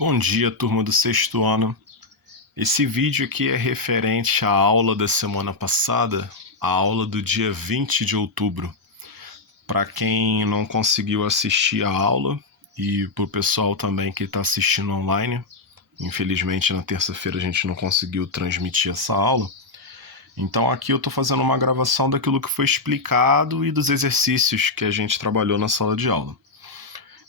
Bom dia, turma do sexto ano. Esse vídeo aqui é referente à aula da semana passada, a aula do dia 20 de outubro. Para quem não conseguiu assistir a aula e para o pessoal também que está assistindo online, infelizmente na terça-feira a gente não conseguiu transmitir essa aula. Então aqui eu estou fazendo uma gravação daquilo que foi explicado e dos exercícios que a gente trabalhou na sala de aula.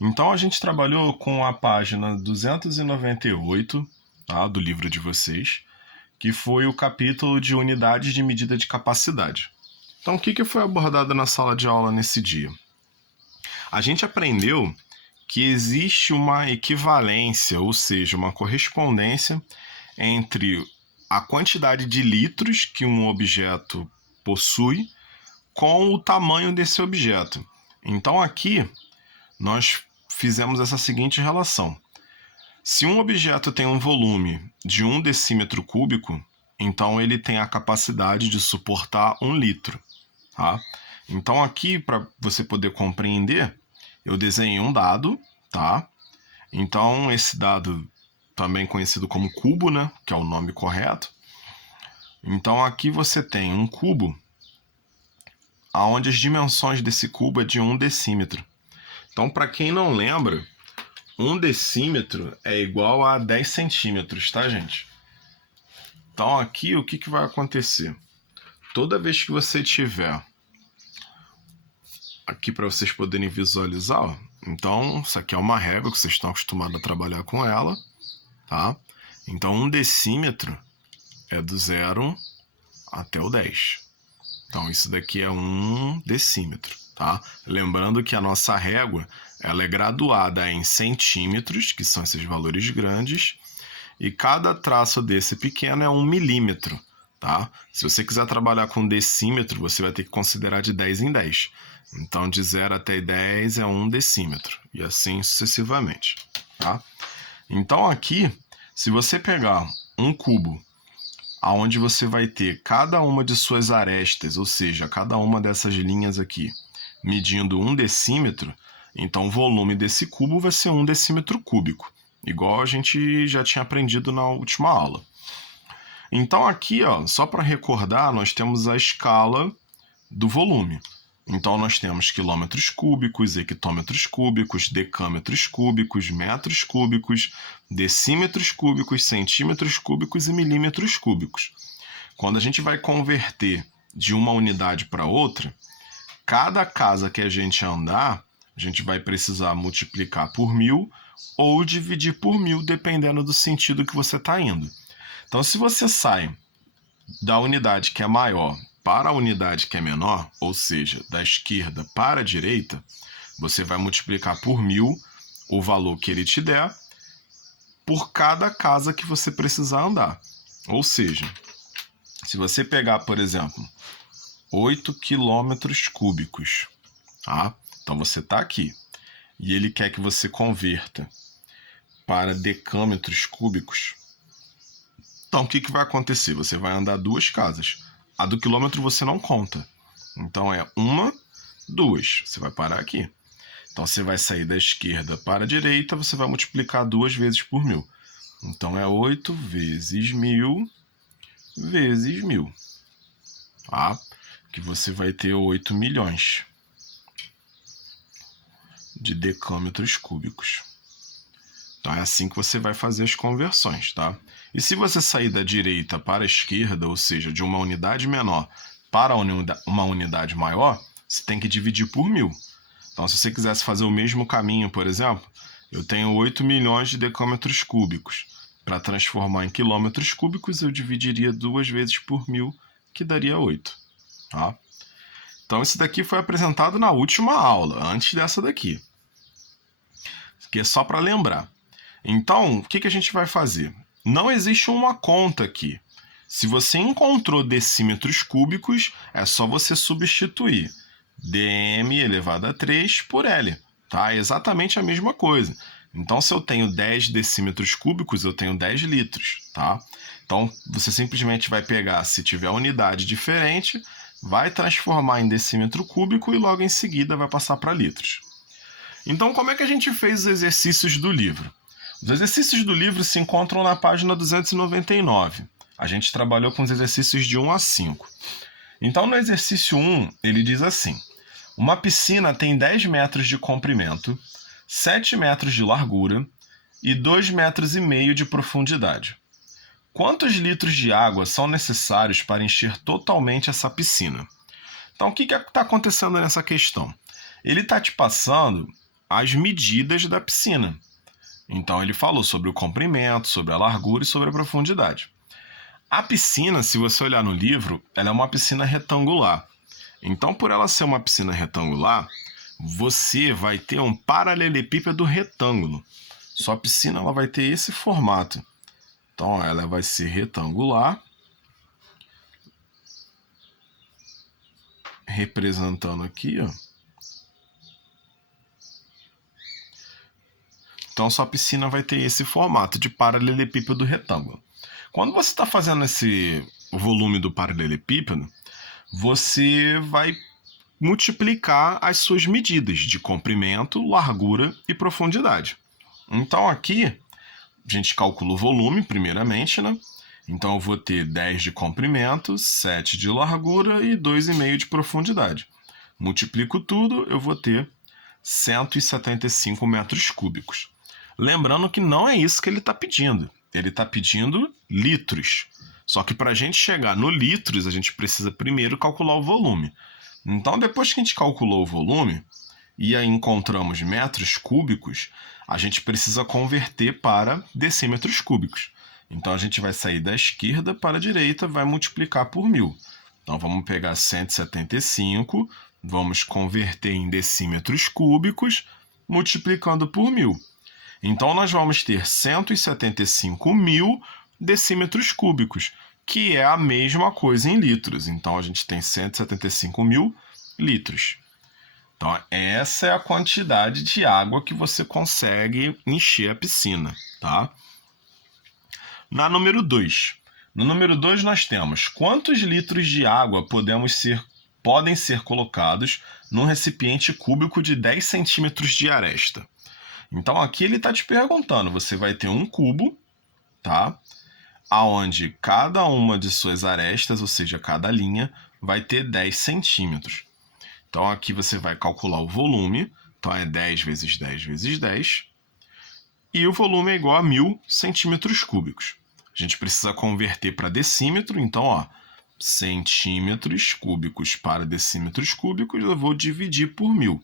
Então a gente trabalhou com a página 298, tá, do livro de vocês, que foi o capítulo de unidades de medida de capacidade. Então o que foi abordado na sala de aula nesse dia? A gente aprendeu que existe uma equivalência, ou seja, uma correspondência entre a quantidade de litros que um objeto possui com o tamanho desse objeto. Então aqui nós fizemos essa seguinte relação. Se um objeto tem um volume de 1 decímetro cúbico, então ele tem a capacidade de suportar 1 litro. Tá? Então aqui, para você poder compreender, eu desenhei um dado, tá? Então esse dado, também conhecido como cubo, né? Que é o nome correto. Então aqui você tem um cubo, onde as dimensões desse cubo é de 1 decímetro. Então, para quem não lembra, 1 decímetro é igual a 10 centímetros, tá, gente? Então, aqui, o que vai acontecer? Toda vez que você tiver... Aqui, para vocês poderem visualizar, ó. Então, isso aqui é uma régua que vocês estão acostumados a trabalhar com ela, tá? Então, 1 decímetro é do 0 até o 10. Então, isso daqui é 1 decímetro. Tá? Lembrando que a nossa régua ela é graduada em centímetros, que são esses valores grandes, e cada traço desse pequeno é 1 milímetro. Tá? Se você quiser trabalhar com decímetro, você vai ter que considerar de 10 em 10. Então, de 0 até 10 é 1 decímetro, e assim sucessivamente. Tá? Então, aqui, se você pegar um cubo, onde você vai ter cada uma de suas arestas, ou seja, cada uma dessas linhas aqui, medindo 1 decímetro, então o volume desse cubo vai ser 1 decímetro cúbico, igual a gente já tinha aprendido na última aula. Então aqui, ó, só para recordar, nós temos a escala do volume. Então nós temos quilômetros cúbicos, hectômetros cúbicos, decâmetros cúbicos, metros cúbicos, decímetros cúbicos, centímetros cúbicos e milímetros cúbicos. Quando a gente vai converter de uma unidade para outra, cada casa que a gente andar, a gente vai precisar multiplicar por 1000 ou dividir por 1000, dependendo do sentido que você está indo. Então, se você sai da unidade que é maior para a unidade que é menor, ou seja, da esquerda para a direita, você vai multiplicar por 1000 o valor que ele te der por cada casa que você precisar andar. Ou seja, se você pegar, por exemplo, 8 quilômetros cúbicos, tá? Então você está aqui e ele quer que você converta para decâmetros cúbicos. Então o que vai acontecer? Você vai andar 2 casas. A do quilômetro você não conta. Então é 1, 2. Você vai parar aqui. Então você vai sair da esquerda para a direita, você vai multiplicar 2 vezes por 1000. Então é 8 vezes 1000 vezes 1000. Tá? Que você vai ter 8 milhões de decâmetros cúbicos. Então é assim que você vai fazer as conversões, tá? E se você sair da direita para a esquerda, ou seja, de uma unidade menor para uma unidade maior, você tem que dividir por 1000. Então, se você quisesse fazer o mesmo caminho, por exemplo, eu tenho 8 milhões de decâmetros cúbicos. Para transformar em quilômetros cúbicos, eu dividiria 2 vezes por 1000, que daria 8. Tá? Então, isso daqui foi apresentado na última aula, antes dessa daqui. Que é só para lembrar. Então, o que a gente vai fazer? Não existe uma conta aqui. Se você encontrou decímetros cúbicos, é só você substituir dm elevado a 3 por L. Tá? É exatamente a mesma coisa. Então, se eu tenho 10 decímetros cúbicos, eu tenho 10 litros. Tá? Então, você simplesmente vai pegar, se tiver unidade diferente, vai transformar em decímetro cúbico e logo em seguida vai passar para litros. Então, como é que a gente fez os exercícios do livro? Os exercícios do livro se encontram na página 299. A gente trabalhou com os exercícios de 1 a 5. Então, no exercício 1, ele diz assim: uma piscina tem 10 metros de comprimento, 7 metros de largura e 2,5 metros de profundidade. Quantos litros de água são necessários para encher totalmente essa piscina? Então, o que está acontecendo nessa questão? Ele está te passando as medidas da piscina. Então, ele falou sobre o comprimento, sobre a largura e sobre a profundidade. A piscina, se você olhar no livro, ela é uma piscina retangular. Então, por ela ser uma piscina retangular, você vai ter um paralelepípedo retângulo. Sua piscina ela vai ter esse formato. Então, ela vai ser retangular, representando aqui, ó. Então, sua piscina vai ter esse formato de paralelepípedo retângulo. Quando você está fazendo esse volume do paralelepípedo, você vai multiplicar as suas medidas de comprimento, largura e profundidade. Então, aqui, a gente calcula o volume, primeiramente, né? Então, eu vou ter 10 de comprimento, 7 de largura e 2,5 de profundidade. Multiplico tudo, eu vou ter 175 metros cúbicos. Lembrando que não é isso que ele está pedindo. Ele está pedindo litros. Só que para a gente chegar no litros, a gente precisa primeiro calcular o volume. Então, depois que a gente calculou o volume e aí encontramos metros cúbicos, a gente precisa converter para decímetros cúbicos. Então, a gente vai sair da esquerda para a direita, vai multiplicar por 1000. Então, vamos pegar 175, vamos converter em decímetros cúbicos, multiplicando por 1000. Então, nós vamos ter 175.000 decímetros cúbicos, que é a mesma coisa em litros. Então, a gente tem 175.000 litros. Então, essa é a quantidade de água que você consegue encher a piscina, tá? Na número 2. No número 2, nós temos quantos litros de água podem ser colocados num recipiente cúbico de 10 centímetros de aresta. Então, aqui ele está te perguntando, você vai ter um cubo, tá? Aonde cada uma de suas arestas, ou seja, cada linha, vai ter 10 centímetros. Então, aqui você vai calcular o volume, então é 10 vezes 10 vezes 10, e o volume é igual a 1000 centímetros cúbicos. A gente precisa converter para decímetro, então, ó, centímetros cúbicos para decímetros cúbicos, eu vou dividir por 1000.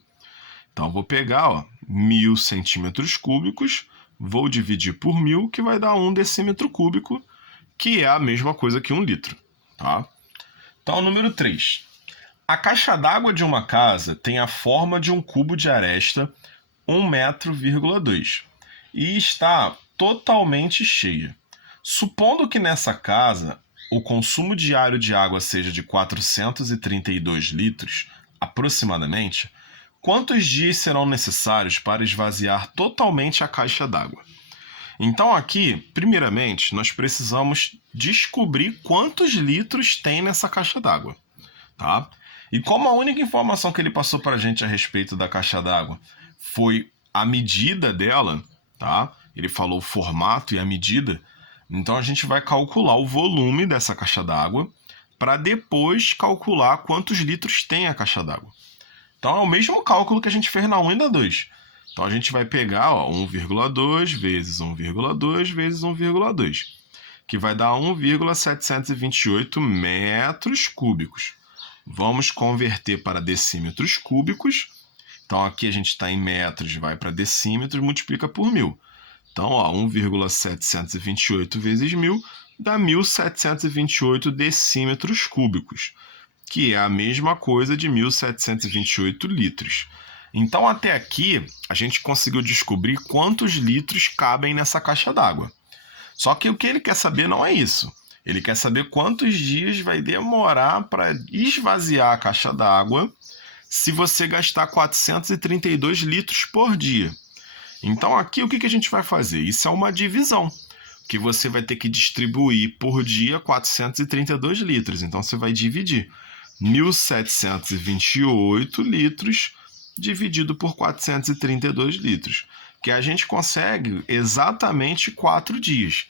Então, eu vou pegar, ó, 1000 centímetros cúbicos, vou dividir por 1000, que vai dar 1 decímetro cúbico, que é a mesma coisa que 1 litro, tá? Então, número 3. A caixa d'água de uma casa tem a forma de um cubo de aresta 1,2 metros e está totalmente cheia. Supondo que nessa casa o consumo diário de água seja de 432 litros, aproximadamente, quantos dias serão necessários para esvaziar totalmente a caixa d'água? Então aqui, primeiramente, nós precisamos descobrir quantos litros tem nessa caixa d'água, tá? E como a única informação que ele passou para a gente a respeito da caixa d'água foi a medida dela, tá? Ele falou o formato e a medida, então a gente vai calcular o volume dessa caixa d'água para depois calcular quantos litros tem a caixa d'água. Então é o mesmo cálculo que a gente fez na 1 e na 2. Então a gente vai pegar, ó, 1,2 vezes 1,2 vezes 1,2, que vai dar 1,728 metros cúbicos. Vamos converter para decímetros cúbicos. Então aqui a gente está em metros, vai para decímetros, multiplica por 1000. Então, ó, 1,728 vezes 1000 dá 1.728 decímetros cúbicos, que é a mesma coisa de 1.728 litros. Então, até aqui, a gente conseguiu descobrir quantos litros cabem nessa caixa d'água. Só que o que ele quer saber não é isso. Ele quer saber quantos dias vai demorar para esvaziar a caixa d'água se você gastar 432 litros por dia. Então, aqui, o que a gente vai fazer? Isso é uma divisão, que você vai ter que distribuir por dia 432 litros. Então, você vai dividir 1.728 litros dividido por 432 litros, que a gente consegue exatamente 4 dias.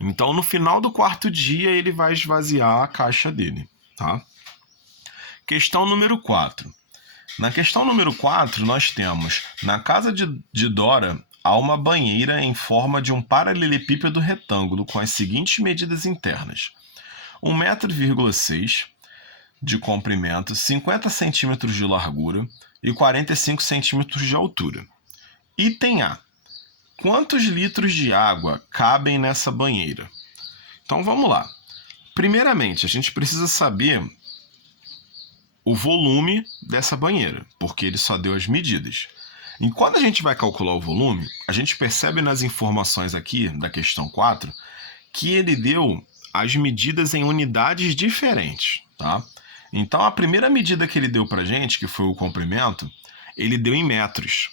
Então, no final do 4º dia, ele vai esvaziar a caixa dele, tá? Questão número 4. Na questão número 4, nós temos, na casa de Dora, há uma banheira em forma de um paralelepípedo retângulo com as seguintes medidas internas. 1,6 m de comprimento, 50 centímetros de largura e 45 centímetros de altura. Item A. Quantos litros de água cabem nessa banheira? Então vamos lá. Primeiramente, a gente precisa saber o volume dessa banheira, porque ele só deu as medidas. E quando a gente vai calcular o volume, a gente percebe nas informações aqui da questão 4 que ele deu as medidas em unidades diferentes, tá? Então a primeira medida que ele deu pra gente, que foi o comprimento, ele deu em metros.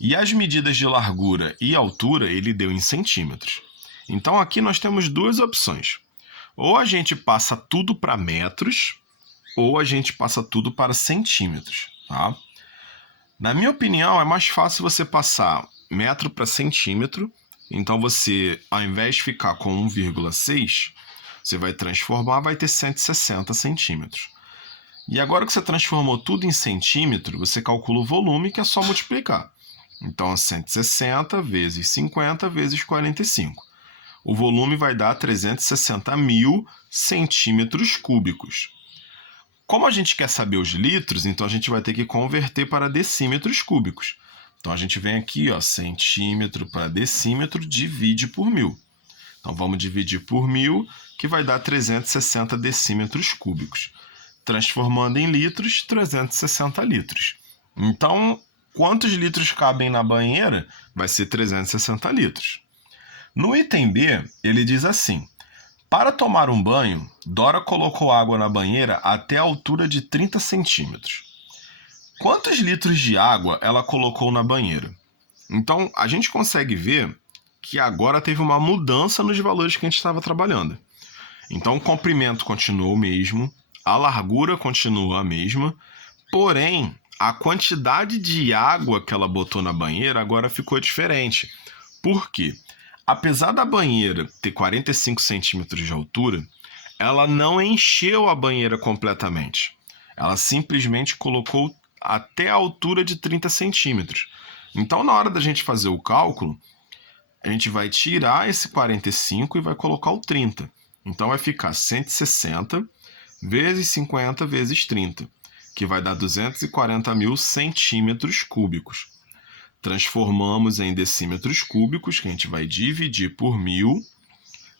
E as medidas de largura e altura ele deu em centímetros. Então aqui nós temos duas opções. Ou a gente passa tudo para metros, ou a gente passa tudo para centímetros, tá? Na minha opinião, é mais fácil você passar metro para centímetro. Então você, ao invés de ficar com 1,6, você vai transformar, vai ter 160 centímetros. E agora que você transformou tudo em centímetro, você calcula o volume, que é só multiplicar. Então, 160 vezes 50 vezes 45. O volume vai dar 360.000 centímetros cúbicos. Como a gente quer saber os litros, então a gente vai ter que converter para decímetros cúbicos. Então a gente vem aqui, ó, centímetro para decímetro, divide por 1000. Então vamos dividir por 1000, que vai dar 360 decímetros cúbicos. Transformando em litros, 360 litros. Então, quantos litros cabem na banheira? Vai ser 360 litros. No item B, ele diz assim: para tomar um banho, Dora colocou água na banheira até a altura de 30 centímetros. Quantos litros de água ela colocou na banheira? Então, a gente consegue ver que agora teve uma mudança nos valores que a gente estava trabalhando. Então, o comprimento continuou o mesmo, a largura continua a mesma, porém, a quantidade de água que ela botou na banheira agora ficou diferente. Por quê? Apesar da banheira ter 45 centímetros de altura, ela não encheu a banheira completamente. Ela simplesmente colocou até a altura de 30 centímetros. Então, na hora da gente fazer o cálculo, a gente vai tirar esse 45 e vai colocar o 30. Então, vai ficar 160 vezes 50 vezes 30, que vai dar 240.000 centímetros cúbicos. Transformamos em decímetros cúbicos, que a gente vai dividir por 1000,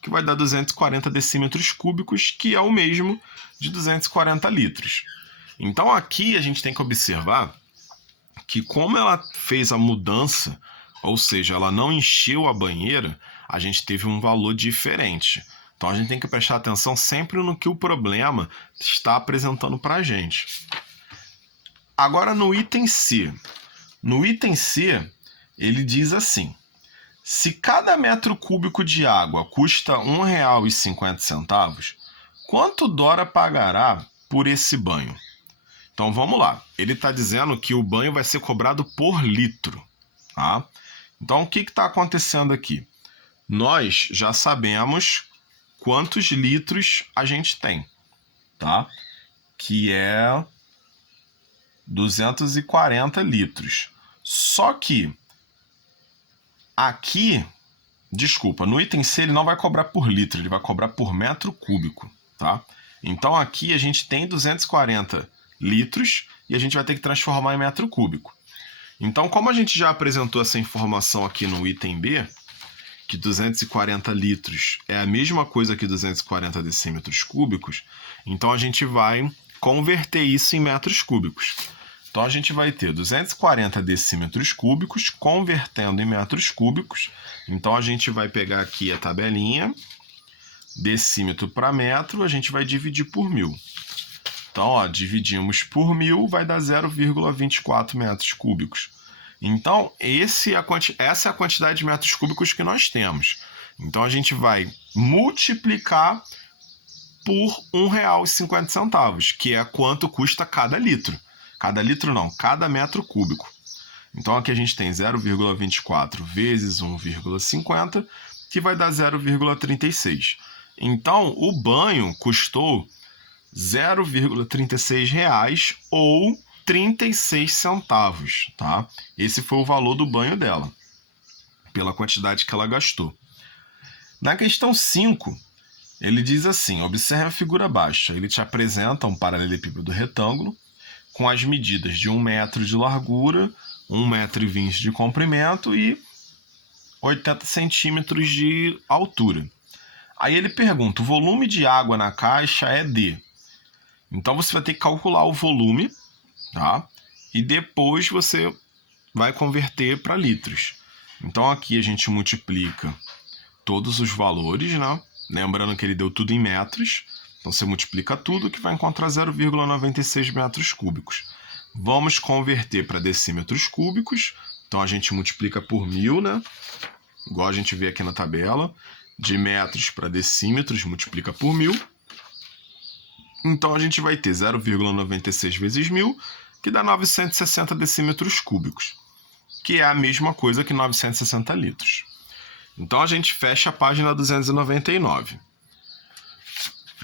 que vai dar 240 decímetros cúbicos, que é o mesmo de 240 litros. Então aqui a gente tem que observar que, como ela fez a mudança, ou seja, ela não encheu a banheira, a gente teve um valor diferente. Então a gente tem que prestar atenção sempre no que o problema está apresentando para a gente. Agora no item C. No item C, ele diz assim: se cada metro cúbico de água custa R$ 1,50, quanto Dora pagará por esse banho? Então vamos lá. Ele está dizendo que o banho vai ser cobrado por litro, tá? Então o que está acontecendo aqui? Nós já sabemos quantos litros a gente tem, tá? Que é 240 litros. Só que aqui, no item C ele não vai cobrar por litro, ele vai cobrar por metro cúbico, tá? Então aqui a gente tem 240 litros e a gente vai ter que transformar em metro cúbico. Então, como a gente já apresentou essa informação aqui no item B, que 240 litros é a mesma coisa que 240 decímetros cúbicos, então a gente vai converter isso em metros cúbicos. Então a gente vai ter 240 decímetros cúbicos convertendo em metros cúbicos. Então a gente vai pegar aqui a tabelinha, decímetro para metro, a gente vai dividir por 1000. Então, ó, dividimos por 1000, vai dar 0,24 metros cúbicos. Então, essa é a quantidade de metros cúbicos que nós temos. Então, a gente vai multiplicar por R$ 1,50, que é quanto custa cada litro. Cada litro não, cada metro cúbico. Então aqui a gente tem 0,24 vezes 1,50, que vai dar 0,36. Então o banho custou R$ 0,36 ou 36 centavos, tá? Esse foi o valor do banho dela, pela quantidade que ela gastou. Na questão 5, ele diz assim: observe a figura abaixo. Ele te apresenta um paralelepípedo retângulo com as medidas de 1 metro de largura, 1,20 m de comprimento e 80 centímetros de altura. Aí ele pergunta: o volume de água na caixa é D. Então você vai ter que calcular o volume, tá? E depois você vai converter para litros. Então aqui a gente multiplica todos os valores, né? Lembrando que ele deu tudo em metros. Então você multiplica tudo que vai encontrar 0,96 metros cúbicos. Vamos converter para decímetros cúbicos. Então a gente multiplica por 1000, né? Igual a gente vê aqui na tabela. De metros para decímetros, multiplica por 1000. Então a gente vai ter 0,96 vezes 1000, que dá 960 decímetros cúbicos, que é a mesma coisa que 960 litros. Então a gente fecha a página 299.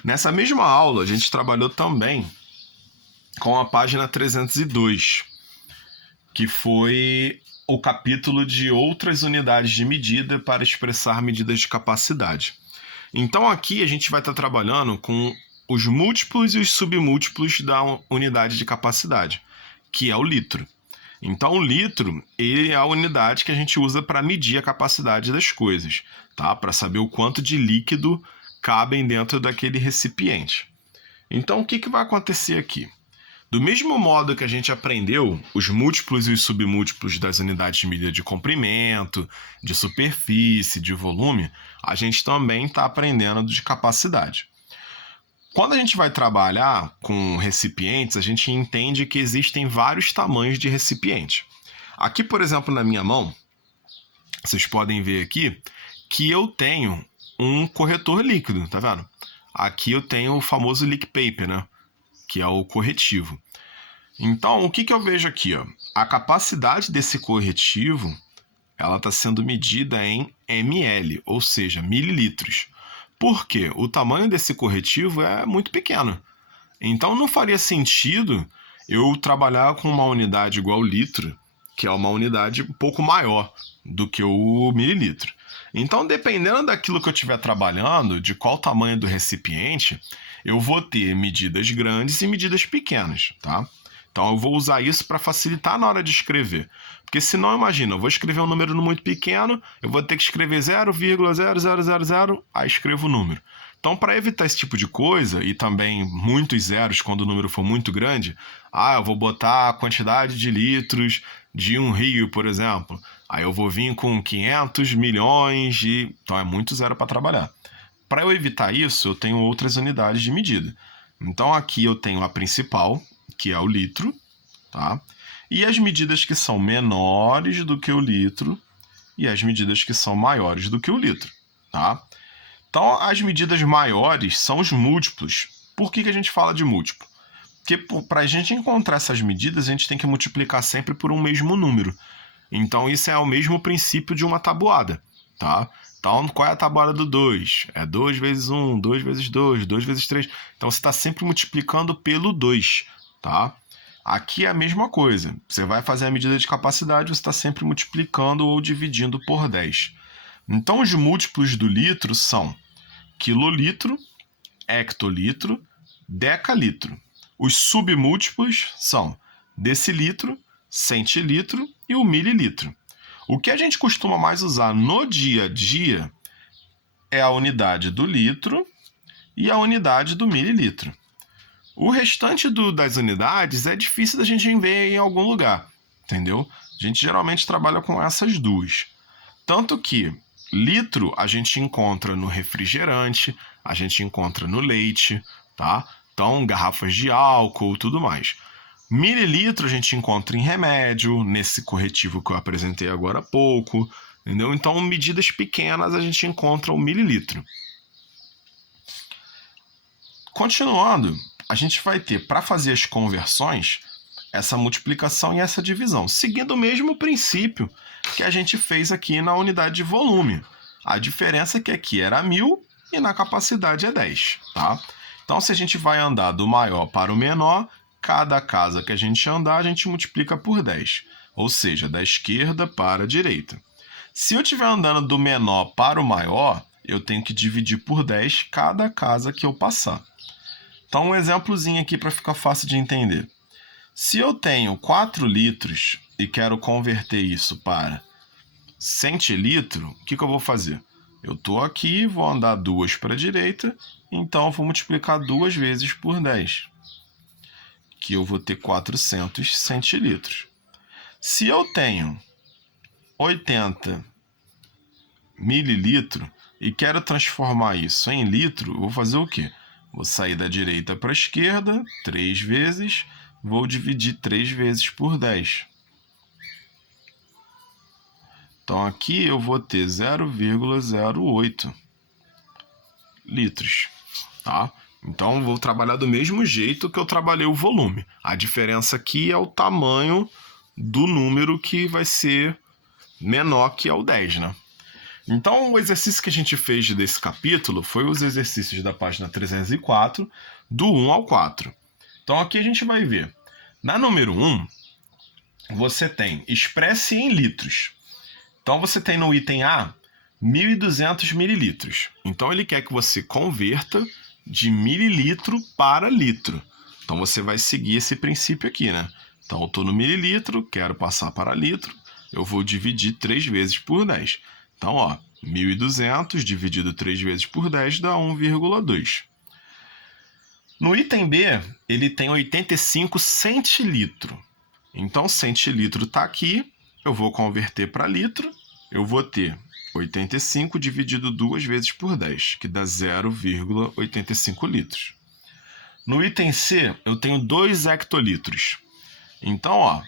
Nessa mesma aula, a gente trabalhou também com a página 302, que foi o capítulo de outras unidades de medida para expressar medidas de capacidade. Então aqui a gente vai estar trabalhando com os múltiplos e os submúltiplos da unidade de capacidade, que é o litro. Então o litro ele é a unidade que a gente usa para medir a capacidade das coisas, tá? Para saber o quanto de líquido cabem dentro daquele recipiente. Então o que vai acontecer aqui? Do mesmo modo que a gente aprendeu os múltiplos e os submúltiplos das unidades de medida de comprimento, de superfície, de volume, a gente também está aprendendo de capacidade. Quando a gente vai trabalhar com recipientes, a gente entende que existem vários tamanhos de recipiente. Aqui, por exemplo, na minha mão, vocês podem ver aqui que eu tenho um corretor líquido, tá vendo? Aqui eu tenho o famoso leak paper, né? Que é o corretivo. Então, o que eu vejo aqui? Ó? A capacidade desse corretivo ela está sendo medida em ml, ou seja, mililitros. Por quê? O tamanho desse corretivo é muito pequeno. Então não faria sentido eu trabalhar com uma unidade igual ao litro, que é uma unidade um pouco maior do que o mililitro. Então, dependendo daquilo que eu estiver trabalhando, de qual tamanho do recipiente, eu vou ter medidas grandes e medidas pequenas, tá? Então eu vou usar isso para facilitar na hora de escrever. Porque senão, imagina, eu vou escrever um número muito pequeno, eu vou ter que escrever 0,0000, aí escrevo o número. Então, para evitar esse tipo de coisa, e também muitos zeros quando o número for muito grande, eu vou botar a quantidade de litros de um rio, por exemplo. Aí eu vou vir com 500 milhões de... Então é muito zero para trabalhar. Para eu evitar isso, eu tenho outras unidades de medida. Então aqui eu tenho a principal, que é o litro, tá? E as medidas que são menores do que o litro e as medidas que são maiores do que o litro, tá? Então, as medidas maiores são os múltiplos. Por que a gente fala de múltiplo? Porque para a gente encontrar essas medidas, a gente tem que multiplicar sempre por um mesmo número. Então, isso é o mesmo princípio de uma tabuada, tá? Então, qual é a tabuada do 2? É 2 vezes 1, 2 vezes 2, 2 vezes 3. Então, você está sempre multiplicando pelo 2, tá? Aqui é a mesma coisa. Você vai fazer a medida de capacidade, você está sempre multiplicando ou dividindo por 10. Então, os múltiplos do litro são quilolitro, hectolitro, decalitro. Os submúltiplos são decilitro, centilitro e o mililitro. O que a gente costuma mais usar no dia a dia é a unidade do litro e a unidade do mililitro. O restante das unidades é difícil da gente ver em algum lugar, entendeu? A gente geralmente trabalha com essas duas. Tanto que litro a gente encontra no refrigerante, a gente encontra no leite, tá? Então, garrafas de álcool e tudo mais. Mililitro a gente encontra em remédio, nesse corretivo que eu apresentei agora há pouco, entendeu? Então, medidas pequenas a gente encontra o mililitro. Continuando, a gente vai ter, para fazer as conversões, essa multiplicação e essa divisão, seguindo o mesmo princípio que a gente fez aqui na unidade de volume. A diferença é que aqui era 1000 e na capacidade é 10, tá? Então, se a gente vai andar do maior para o menor, cada casa que a gente andar, a gente multiplica por 10, ou seja, da esquerda para a direita. Se eu estiver andando do menor para o maior, eu tenho que dividir por 10 cada casa que eu passar. Então, um exemplozinho aqui para ficar fácil de entender. Se eu tenho 4 litros e quero converter isso para centilitro, o que eu vou fazer? Eu estou aqui, vou andar 2 para a direita, então eu vou multiplicar 2 vezes por 10, que eu vou ter 400 centilitros. Se eu tenho 80 mililitros e quero transformar isso em litro, eu vou fazer o quê? Vou sair da direita para a esquerda 3 vezes, vou dividir 3 vezes por 10. Então, aqui eu vou ter 0,08 litros, tá? Então, vou trabalhar do mesmo jeito que eu trabalhei o volume. A diferença aqui é o tamanho do número que vai ser menor que é o 10, né? Então, o exercício que a gente fez desse capítulo foi os exercícios da página 304, do 1 ao 4. Então, aqui a gente vai ver. Na número 1, você tem expresse em litros. Então, você tem no item A 1.200 mililitros. Então, ele quer que você converta de mililitro para litro. Então, você vai seguir esse princípio aqui, né? Então, eu estou no mililitro, quero passar para litro, eu vou dividir 3 vezes por 10. Então, 1.200 dividido 3 vezes por 10 dá 1,2. No item B, ele tem 85 centilitro. Então, centilitro está aqui, eu vou converter para litro, eu vou ter 85 dividido 2 vezes por 10, que dá 0,85 litros. No item C, eu tenho 2 hectolitros. Então,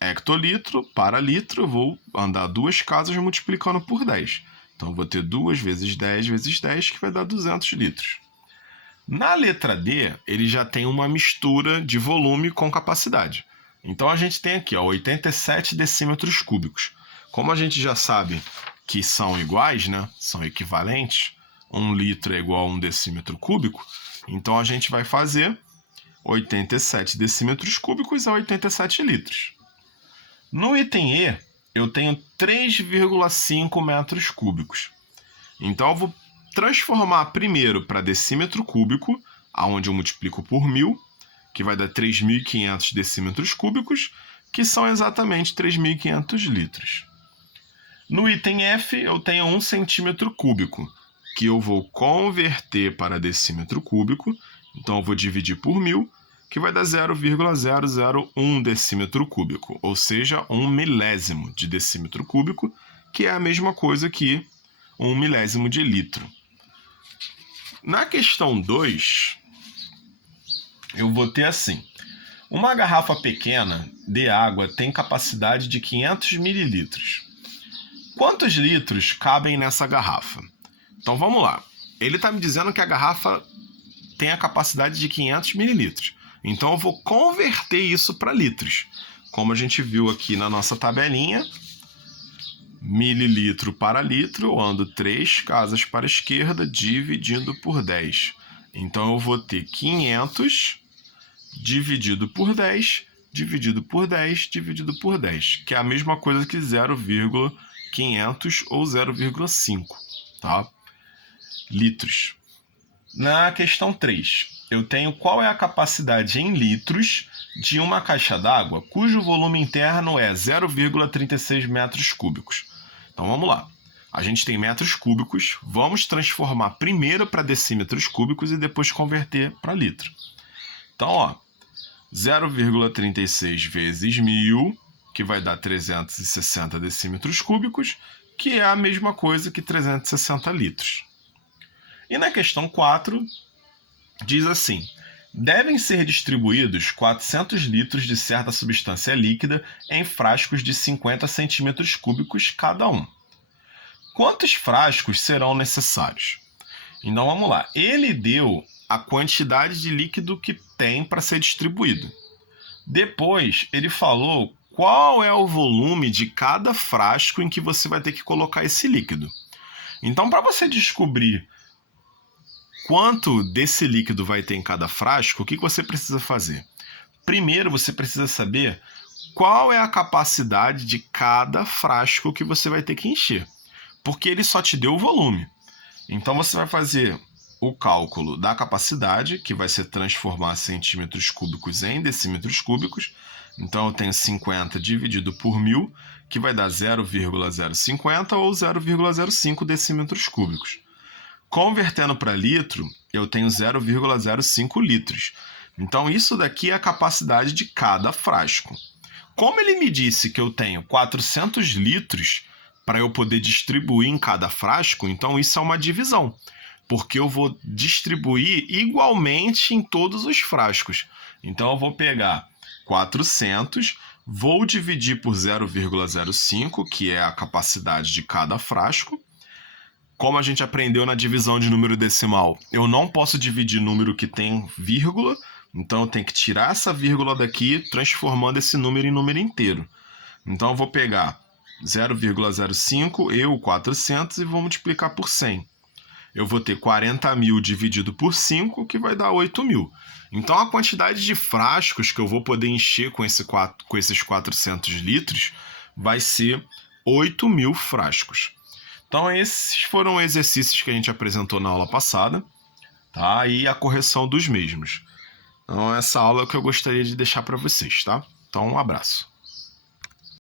hectolitro para litro, eu vou andar 2 casas multiplicando por 10. Então, eu vou ter 2 vezes 10 vezes 10, que vai dar 200 litros. Na letra D, ele já tem uma mistura de volume com capacidade. Então, a gente tem aqui 87 decímetros cúbicos. Como a gente já sabe que são iguais, né? São equivalentes, 1 litro é igual a 1 decímetro cúbico, então a gente vai fazer 87 decímetros cúbicos a 87 litros. No item E, eu tenho 3,5 metros cúbicos. Então, eu vou transformar primeiro para decímetro cúbico, onde eu multiplico por 1.000, que vai dar 3.500 decímetros cúbicos, que são exatamente 3.500 litros. No item F, eu tenho 1 centímetro cúbico, que eu vou converter para decímetro cúbico, então eu vou dividir por 1.000, que vai dar 0,001 decímetro cúbico, ou seja, 1 milésimo de decímetro cúbico, que é a mesma coisa que 1 milésimo de litro. Na questão 2, eu vou ter assim: uma garrafa pequena de água tem capacidade de 500 mililitros. Quantos litros cabem nessa garrafa? Então vamos lá. Ele está me dizendo que a garrafa tem a capacidade de 500 mililitros. Então eu vou converter isso para litros. Como a gente viu aqui na nossa tabelinha, mililitro para litro, eu ando 3 casas para a esquerda, dividindo por 10. Então eu vou ter 500 dividido por 10, dividido por 10, dividido por 10, que é a mesma coisa que 0,500 ou 0,5, tá? Litros. Na questão 3, eu tenho qual é a capacidade em litros de uma caixa d'água cujo volume interno é 0,36 metros cúbicos. Então vamos lá. A gente tem metros cúbicos, vamos transformar primeiro para decímetros cúbicos e depois converter para litro. Então, 0,36 vezes 1.000, que vai dar 360 decímetros cúbicos, que é a mesma coisa que 360 litros. E na questão 4, diz assim: devem ser distribuídos 400 litros de certa substância líquida em frascos de 50 centímetros cúbicos cada um. Quantos frascos serão necessários? Então vamos lá. Ele deu a quantidade de líquido que tem para ser distribuído. Depois, ele falou qual é o volume de cada frasco em que você vai ter que colocar esse líquido. Então, para você descobrir quanto desse líquido vai ter em cada frasco, o que você precisa fazer? Primeiro, você precisa saber qual é a capacidade de cada frasco que você vai ter que encher, porque ele só te deu o volume. Então, você vai fazer o cálculo da capacidade, que vai ser transformar centímetros cúbicos em decímetros cúbicos. Então, eu tenho 50 dividido por 1000, que vai dar 0,050 ou 0,05 decímetros cúbicos. Convertendo para litro, eu tenho 0,05 litros. Então, isso daqui é a capacidade de cada frasco. Como ele me disse que eu tenho 400 litros para eu poder distribuir em cada frasco, então isso é uma divisão, porque eu vou distribuir igualmente em todos os frascos. Então, eu vou pegar 400, vou dividir por 0,05, que é a capacidade de cada frasco. Como a gente aprendeu na divisão de número decimal, eu não posso dividir número que tem vírgula, então eu tenho que tirar essa vírgula daqui, transformando esse número em número inteiro. Então eu vou pegar 0,05, 400, e vou multiplicar por 100. Eu vou ter 40.000 dividido por 5, que vai dar 8.000. Então a quantidade de frascos que eu vou poder encher com esses 400 litros vai ser 8.000 frascos. Então, esses foram os exercícios que a gente apresentou na aula passada, tá? E a correção dos mesmos. Então, essa aula é o que eu gostaria de deixar para vocês, tá? Então, um abraço.